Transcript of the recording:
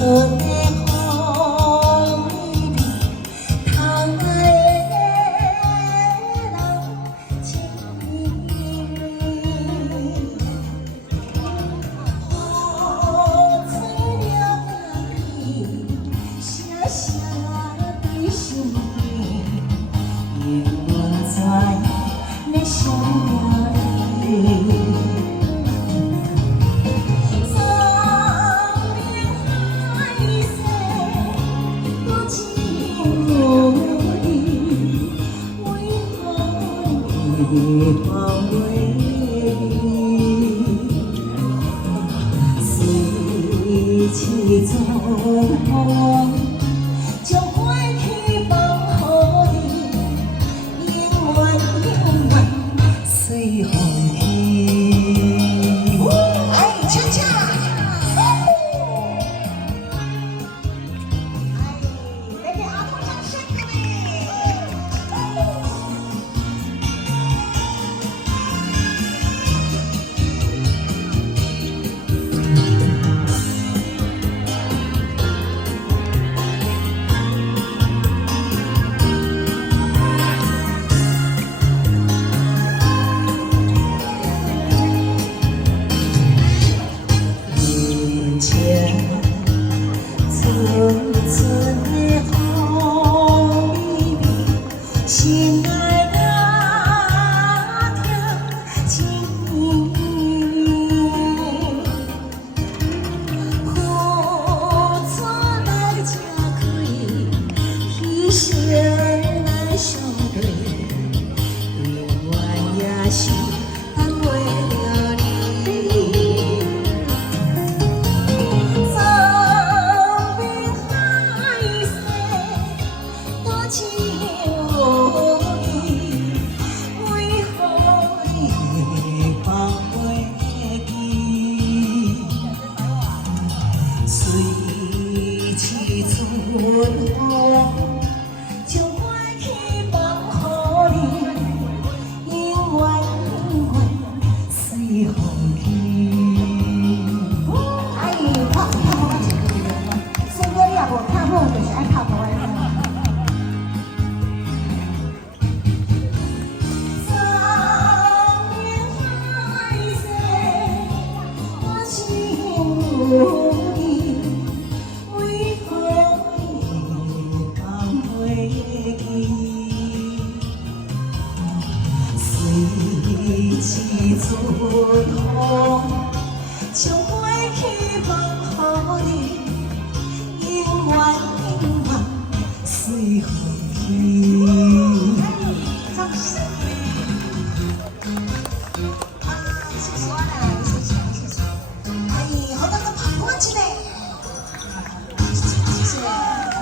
春的风里，窗外的人情意。风吹了你，声声对心边，犹原怎样想了你？ 黄梅随起作风，将过去放予你，永远永远随风去。哎，恰恰，哎，来给阿婆掌声鼓励。 纯纯的风里面，心爱的听情意，苦楚来吃开，喜笑来相对，永远也是等为了你。 随起春风，将过去放予你，永远永远随风去。阿姨，拍我一个，虽然你也无拍好，就是爱拍我的。 随起春风，将过去放予你，永远永远随风去。